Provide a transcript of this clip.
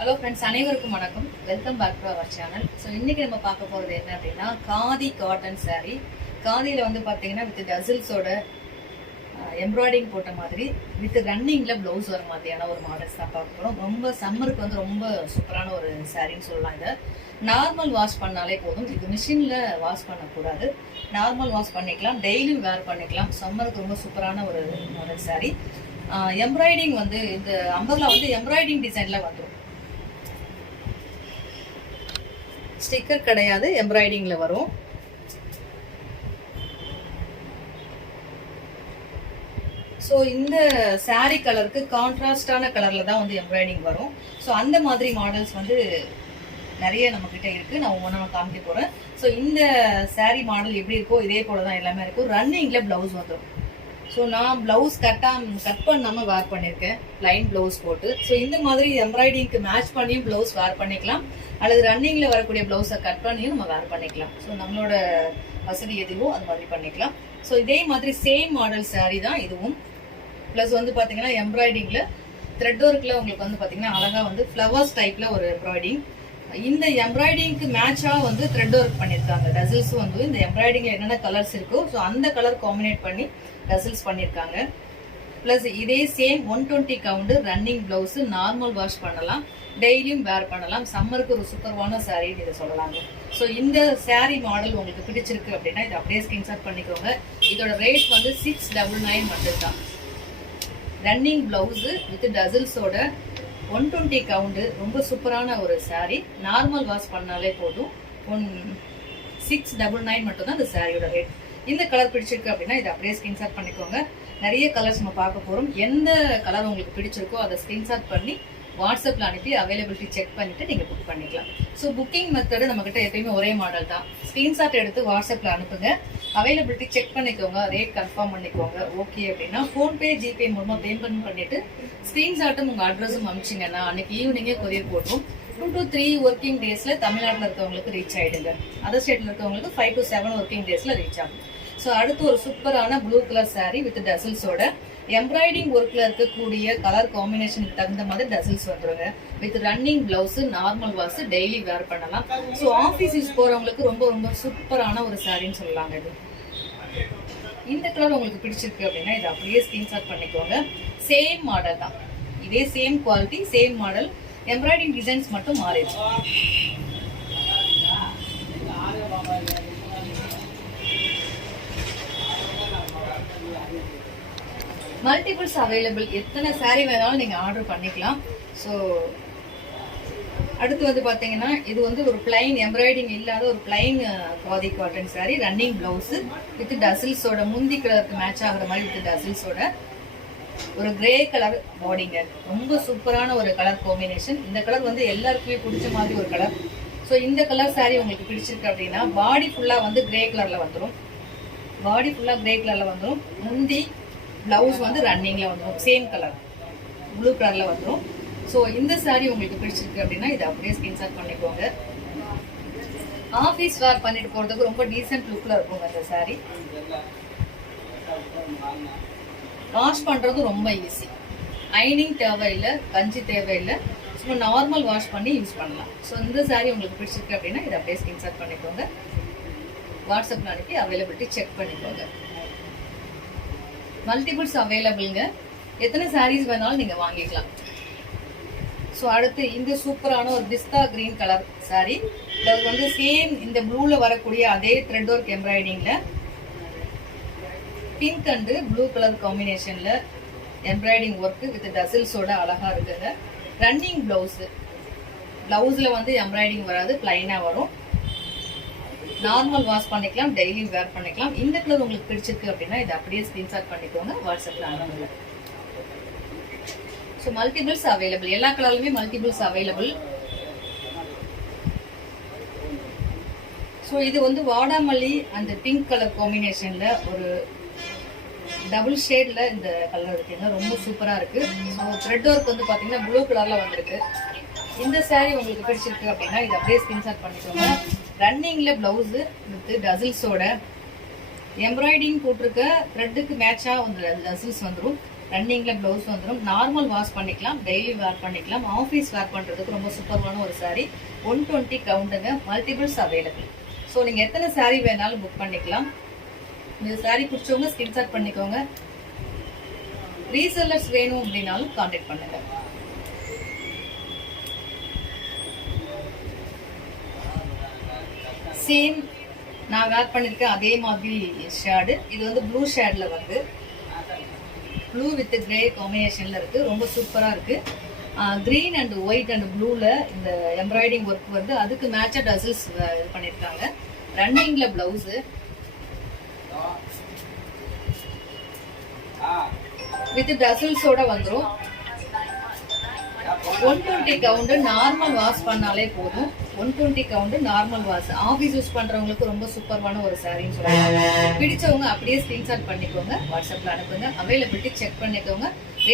Hello friends, அனைவருக்கும் வணக்கம். Welcome back to our channel. So இன்னைக்கு நம்ம பார்க்க போகிறது என்ன அப்படின்னா, காதி காட்டன் சாரீ. காதியில் வந்து பார்த்தீங்கன்னா வித் டசில்ஸோட எம்ப்ராய்டிங் போட்ட மாதிரி வித் ரன்னிங்கில் ப்ளவுஸ் வர மாதிரியான ஒரு மாடல்ஸ் தான் பார்க்க போகிறோம். ரொம்ப சம்மருக்கு வந்து ரொம்ப சூப்பரான ஒரு சாரின்னு சொல்லலாம். இதை நார்மல் வாஷ் பண்ணாலே போதும். இது மிஷினில் வாஷ் பண்ணக்கூடாது. நார்மல் வாஷ் பண்ணிக்கலாம், டெய்லியும் வேர் பண்ணிக்கலாம். சம்மருக்கு ரொம்ப சூப்பரான ஒரு மாடல் சாரீ. எம்ப்ராய்டிங் வந்து இந்த அம்பர்லா வந்து எம்ப்ராய்டிங் டிசைனில் வந்துடும். ஸ்டிக்கர் கிடையாது, எம்ப்ராய்டிங்ல வரும். ஸோ இந்த சாரீ கலருக்கு கான்ட்ராஸ்டான கலர்ல தான் வந்து எம்ப்ராய்டிங் வரும். ஸோ அந்த மாதிரி மாடல்ஸ் வந்து நிறைய நம்ம கிட்ட இருக்கு. நான் ஒவ்வொன்றா காமிக்க போறேன். ஸோ இந்த சாரீ மாடல் எப்படி இருக்கோ இதே போல தான் எல்லாமே இருக்கும். ரன்னிங்ல பிளவுஸ் வந்துடும். ஸோ நான் பிளவுஸ் கட் பண்ணாமல் வேர் பண்ணியிருக்கேன், லைன் பிளவுஸ் போட்டு. ஸோ இந்த மாதிரி எம்ப்ராய்டிங்க்கு மேட்ச் பண்ணியும் பிளவுஸ் வேர் பண்ணிக்கலாம், அல்லது ரன்னிங்கில் வரக்கூடிய பிளவுஸை கட் பண்ணியும் நம்ம வேர் பண்ணிக்கலாம். ஸோ நம்மளோட வசதி எதுவோ அது மாதிரி பண்ணிக்கலாம். ஸோ இதே மாதிரி சேம் மாடல் சாரீ தான் இதுவும். ப்ளஸ் வந்து பார்த்தீங்கன்னா எம்ப்ராய்டிங்கில் த்ரெட் ஒர்க்கில் உங்களுக்கு வந்து பார்த்தீங்கன்னா அழகாக வந்து ஃப்ளவர்ஸ் டைப்பில் ஒரு எம்ப்ராய்டிங். இந்த எம்ப்ராய்டிங்க்கு மேட்சாக வந்து த்ரெட் ஒர்க் பண்ணியிருக்காங்க. டசில்ஸும் வந்து இந்த எம்ப்ராய்டிங்கில் என்னென்ன கலர்ஸ் இருக்கோ ஸோ அந்த கலர் காம்பினேட் பண்ணி டசில்ஸ் பண்ணியிருக்காங்க. ப்ளஸ் இதே same 120 count running blouse, normal wash பண்ணலாம், டெய்லியும் வேர் பண்ணலாம். சம்மருக்கு ஒரு சூப்பர்வான சாரின்னு இதை சொல்லலாங்க. ஸோ இந்த சாரீ மாடல் உங்களுக்கு பிடிச்சிருக்கு அப்படின்னா இதை அப்படியே ஸ்கிரீன்ஷாட் பண்ணிக்கோங்க. இதோட ரேட் வந்து 699 மட்டும்தான். ரன்னிங் பிளவுஸு வித் டசில்ஸோட 120 கவுண்ட், ரொம்ப சூப்பரான ஒரு சாரீ. நார்மல் வாஷ் பண்ணாலே போதும். 699 மட்டும்தான் இந்த சாரியோட ரேட். இந்த கலர் பிடிச்சிருக்கு அப்படின்னா இதை அப்படியே ஸ்கிரீன்ஷாட் பண்ணிக்கோங்க. நிறைய கலர்ஸ் நம்ம பார்க்க போகிறோம். எந்த கலர் உங்களுக்கு பிடிச்சிருக்கோ அதை ஸ்கிரீன்ஷாட் பண்ணி வாட்ஸ்அப்பில் அனுப்பி அவைலபிலிட்டி செக் பண்ணிவிட்டு நீங்கள் புக் பண்ணிக்கலாம். ஸோ புக்கிங் மெத்தடு நம்மக்கிட்ட எப்பயுமே ஒரே மாடல் தான். ஸ்க்ரீன்ஷாட் எடுத்து வாட்ஸ்அப்பில் அனுப்புங்க, அவைலபிலிட்டி செக் பண்ணிக்கோங்க, ரேட் கன்ஃபார்ம் பண்ணிக்கோங்க. ஓகே அப்படின்னா ஃபோன்பே ஜிபே மூலமாக பேமெண்ட் பண்ணிவிட்டு ஸ்க்ரீன்ஷாட்டும் உங்கள் அட்ரஸும் அனுப்பிச்சிங்கன்னா அன்றைக்கி ஈவினிங்கே கொரியர் போட்டுரும். 2 to 3 ஒர்க்கிங் டேஸில் தமிழ்நாட்டில் இருக்கவங்களுக்கு ரீச் ஆகிடுங்க. அதர் ஸ்டேட்டில் இருக்கவங்களுக்கு 5 to 7 ஒர்க்கிங் டேஸில் ரீச் ஆகும். ஸோ அடுத்து ஒரு சூப்பரான ப்ளூ கலர் சாரீ வித் டசில்ஸோட எம்ப்ராய்டிங் ஒர்க்கில் இருக்கக்கூடிய கலர் காம்பினேஷனுக்கு தகுந்த மாதிரி டசில்ஸ் வந்துருங்க. With running blouse, normal wash, daily wear பண்ணலாம். ஸோ ஆஃபீஸ் யூஸ் போகிறவங்களுக்கு ரொம்ப ரொம்ப சூப்பரான ஒரு சாரின்னு சொல்லலாங்க. இது இந்த கலர் உங்களுக்கு பிடிச்சிருக்கு அப்படின்னா இதை அப்படியே ஸ்கிரீன்ஷாட் பண்ணிக்கோங்க. சேம் மாடல் தான், இதே same quality, same model, embroidering designs மட்டும் மாறிடும். மல்டிபிள்ஸ் அவைலபிள், எத்தனை சாரீ வேணாலும் நீங்கள் ஆர்டர் பண்ணிக்கலாம். ஸோ அடுத்து வந்து பார்த்தீங்கன்னா இது வந்து ஒரு பிளைன் எம்ப்ராய்டிங் இல்லாத ஒரு plain khadi cotton saree, running blouse with டசில்ஸோட, முந்தி கலருக்கு மேட்ச் ஆகிற மாதிரி வித் டசில்ஸோட ஒரு கிரே கலர் பாடிங்க. ரொம்ப சூப்பரான ஒரு கலர் காம்பினேஷன். இந்த கலர் வந்து எல்லாருக்குமே பிடிச்ச மாதிரி ஒரு கலர். ஸோ இந்த கலர் சாரீ உங்களுக்கு பிடிச்சிருக்கு அப்படின்னா பாடி ஃபுல்லாக வந்து கிரே கலரில் வந்துடும். பாடி ஃபுல்லாக கிரே கலரில் வந்துடும். முந்தி பிளவுஸ் வந்து ரன்னிங்ல வந்துடும், சேம் கலர் ப்ளூ கலர்ல வந்துடும். ஸோ இந்த சாரீ உங்களுக்கு பிடிச்சிருக்கு அப்படின்னா இதை அப்படியே ஸ்கிரீன்ஷாட் பண்ணிக்கோங்க. ஆஃபீஸ் வேர் பண்ணிட்டு போகிறதுக்கு ரொம்ப டீசென்ட் லுக்கில் இருக்குங்க இந்த சாரீ. வாஷ் பண்ணுறது ரொம்ப ஈஸி, அயனிங் தேவையில்லை, கஞ்சி தேவையில்லை. சும்மா நார்மல் வாஷ் பண்ணி யூஸ் பண்ணலாம். ஸோ இந்த சாரீ உங்களுக்கு பிடிச்சிருக்கு அப்படின்னா இதை அப்படியே ஸ்கிரீன்ஷாட் பண்ணிக்கோங்க, வாட்ஸ்அப்பில் அனுப்பி அவைலபிலிட்டி செக் பண்ணிக்கோங்க. மல்டிபிள்ஸ் அவைலபிள்ங்க, எத்தனை சாரீஸ் வேணாலும் நீங்கள் வாங்கிக்கலாம். ஸோ அடுத்து இந்த சூப்பரான ஒரு பிஸ்தா கிரீன் கலர் சாரீ. அது வந்து சேம் இந்த ப்ளூவில் வரக்கூடிய அதே த்ரெட் ஒர்க் எம்ப்ராய்டிங்கில் பிங்க் அண்டு ப்ளூ கலர் காம்பினேஷனில் எம்ப்ராய்டிங் ஒர்க்கு வித் டசில்ஸோட அழகாக இருக்குங்க. ரன்னிங் பிளவுஸு, பிளவுஸில் வந்து எம்ப்ராய்டிங் வராது, பிளைனாக வரும். நார்மல் வாஷ் பண்ணிக்கலாம், டெய்லி வேர் பண்ணிக்கலாம். இந்த கலர் உங்களுக்கு பிடிச்சிருக்கு அப்படின்னா இதை அப்படியே ஸ்கிரீன்ஷாட் பண்ணிக்கோங்க, வாட்ஸ்அப்பில் அனுப்புங்க. ஸோ மல்டிபிள்ஸ் அவைலபிள், எல்லா கலர்லுமே மல்டிபிள்ஸ் அவைலபிள். ஸோ இது வந்து வாடாமல்லி அந்த பிங்க் கலர் காம்பினேஷனில் ஒரு டபுள் ஷேடில் இந்த கலர் இருக்குங்க, ரொம்ப சூப்பராக இருக்குது. ஸோ த்ரெட் ஒர்க் வந்து பார்த்தீங்கன்னா ப்ளூ கலரில் வந்திருக்கு. இந்த சாரீ உங்களுக்கு பிடிச்சிருக்கு அப்படின்னா இதை அப்படியே ஸ்கிரீன்ஷாட் பண்ணிக்கோங்க. ரன்னிங்ல பிளவுஸு வித் டசில்ஸோட எம்ப்ராய்டிங் போட்டிருக்க த்ரெட்டுக்கு மேட்சாக வந்து டசில்ஸ் வந்துடும். ரன்னிங்ல ப்ளவுஸ் வந்துடும். நார்மல் வாஷ் பண்ணிக்கலாம், டெய்லி வேர் பண்ணிக்கலாம், ஆஃபீஸ் வேர் பண்ணுறதுக்கு ரொம்ப சூப்பரான ஒரு saree. 120 கவுண்டுங்க, மல்டிபிள்ஸ் அவைலபிள். ஸோ நீங்கள் எத்தனை saree வேணாலும் புக் பண்ணிக்கலாம். இந்த saree பிடிச்சவங்க ஸ்கிரீன்ஷாட் பண்ணிக்கோங்க. ரீசெல்லர்ஸ் வேணும் அப்படின்னாலும் கான்டாக்ட் பண்ணுங்க. சேம் நான் வேர் பண்ணியிருக்கேன் அதே மாதிரி ஷேடு. இது வந்து ப்ளூ ஷேடில் வருது. ப்ளூ வித் கிரே காம்பினேஷனில் இருக்குது. ரொம்ப சூப்பராக இருக்குது. க்ரீன் அண்ட் ஒயிட் அண்ட் ப்ளூவில் இந்த எம்ப்ராய்டிங் ஒர்க் வருது. அதுக்கு மேட்சாக டசில்ஸ் இது பண்ணியிருக்காங்க. ரன்னிங்கில் ப்ளவுஸு வித் டசில்ஸோட வந்துடும். 120 கவுண்டு, நார்மல் வாஷ் பண்ணாலே போதும். 120 count normal wash. Office use பண்றவங்களுக்கு ரொம்ப சூப்பரான ஒரு சாரின்னு சொல்லலாம். பிடிச்சவங்க அப்படியே ஸ்கிரீன்ஷாட் பண்ணிக்கோங்க, வாட்ஸ்அப்ல அனுப்புங்க. அவைலபிலிட்டி செக் பண்ணிக்கோங்க.